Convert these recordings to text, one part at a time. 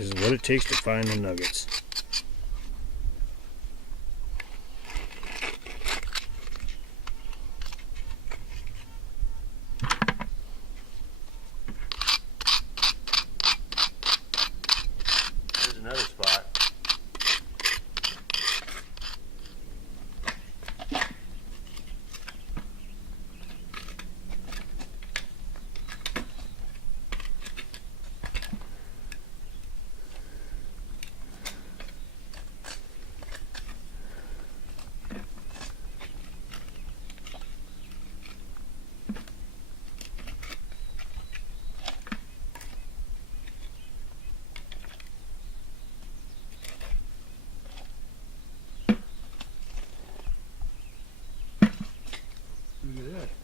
This is what it takes to find the nuggets. Here's another spot.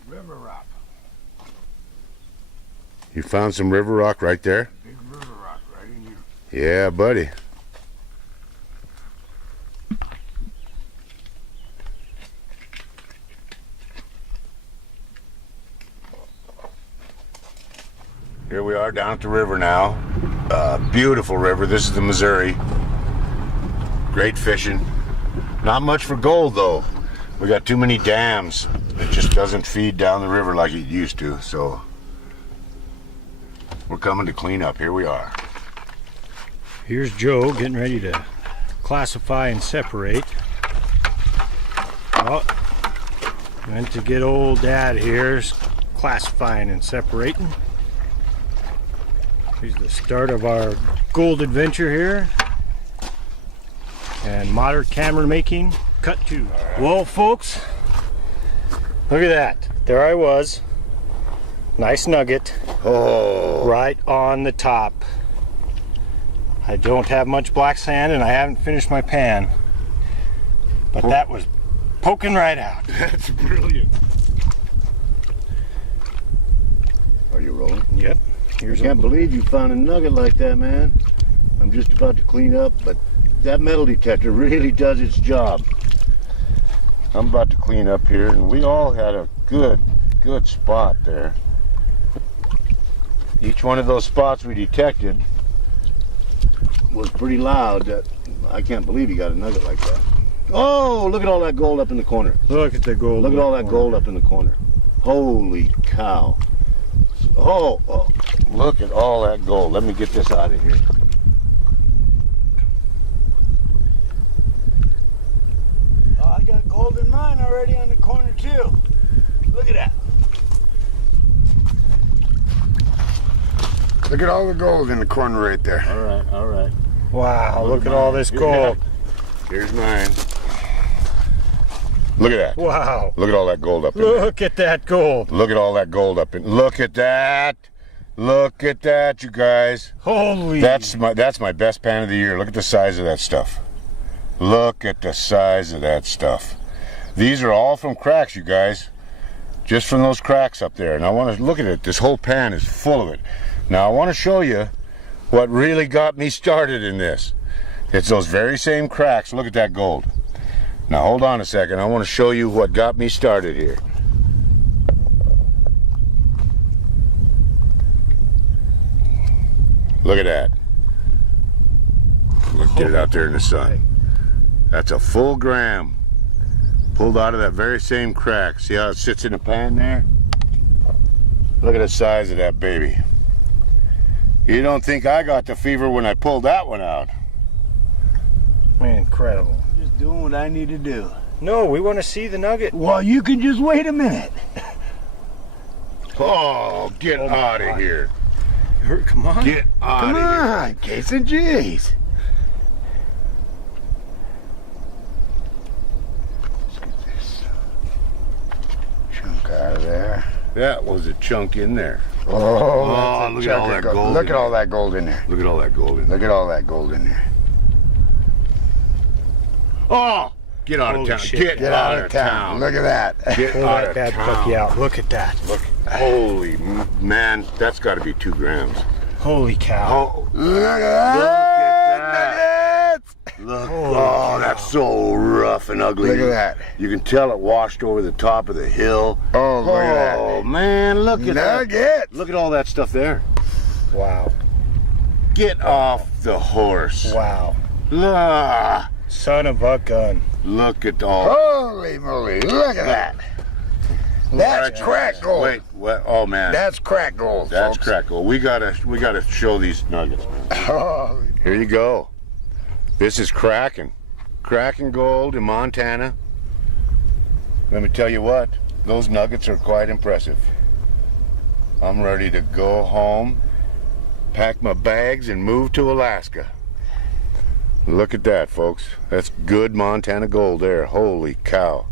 River rock. You found some river rock right there? Big river rock right in here. Yeah, buddy. Here we are down at the river now. Beautiful river. This is the Missouri. Great fishing. Not much for gold though. We got too many dams. It just doesn't feed down the river like it used to, so we're coming to clean up. Here we are. Here's Joe getting ready to classify and separate. Oh, went to get old Dad here's classifying and separating. Here's the start of our gold adventure here. And modern camera making, cut 2. Well, folks, look at that. There I was. Nice nugget. Oh. Right on the top. I don't have much black sand and I haven't finished my pan. But that was poking right out. That's brilliant. Are you rolling? Yep. I can't believe you found a nugget like that, man. I'm just about to clean up, but that metal detector really does its job. I'm about to clean up here, and we all had a good spot there. Each one of those spots we detected was pretty loud. I can't believe you got a nugget like that. Oh, look at all that gold up in the corner. Look at the gold. Look at all that gold up in the corner. Holy cow. Oh, look at all that gold. Let me get this out of here. Oh, I got gold in mine already on the corner too. Look at that. Look at all the gold in the corner right there. All right, all right. Wow, look at all this gold. Here's mine. Look at that. Wow. Look at all that gold up in there. Look at that gold. Look at all that gold up in. Look at that. Look at that, you guys. Holy. That's my best pan of the year. Look at the size of that stuff. Look at the size of that stuff. These are all from cracks, you guys. Just from those cracks up there. And I want to look at it. This whole pan is full of it. Now I want to show you what really got me started in this. It's those very same cracks. Look at that gold. Now hold on a second. I want to show you what got me started here. Look at that. Let's get it out there in the sun. That's a full gram. Pulled out of that very same crack. See how it sits in the pan there? Look at the size of that baby. You don't think I got the fever when I pulled that one out? Incredible. Just doing what I need to do. No, we want to see the nugget. Well, you can just wait a minute. Oh, get out of here. Come on. Get out Come of here. on, Case and G's. Let's get this chunk out of there. That was a chunk in there. Oh, look at all that gold. Look at all that gold in there. Look at all that gold in there. Look at all that gold in there. Oh! Get out of Holy town. shit. Get out of town. Look at that. Get Pull out that of bad town. puppy out. Look at that. Look. Holy man, that's got to be 2 grams. Holy cow. Oh, Look at that. look. Holy Oh, that's so rough and ugly. Look at that. You can tell it washed over the top of the hill. Oh, look at that. Oh, man, look at that. Nugget. Look at all that stuff there. Wow. Get off the horse. Wow. Ah, Son of a gun. look at all. Holy moly, look at that. That's crack gold. Wait, what? Oh man, That's crack gold, that's folks. crack gold. We gotta show these nuggets, man. Holy. Here you go. This is cracking gold in Montana. Let me tell you what, those nuggets are quite impressive. I'm ready to go home, pack my bags, and move to Alaska. Look at that, folks. That's good Montana gold there. Holy cow.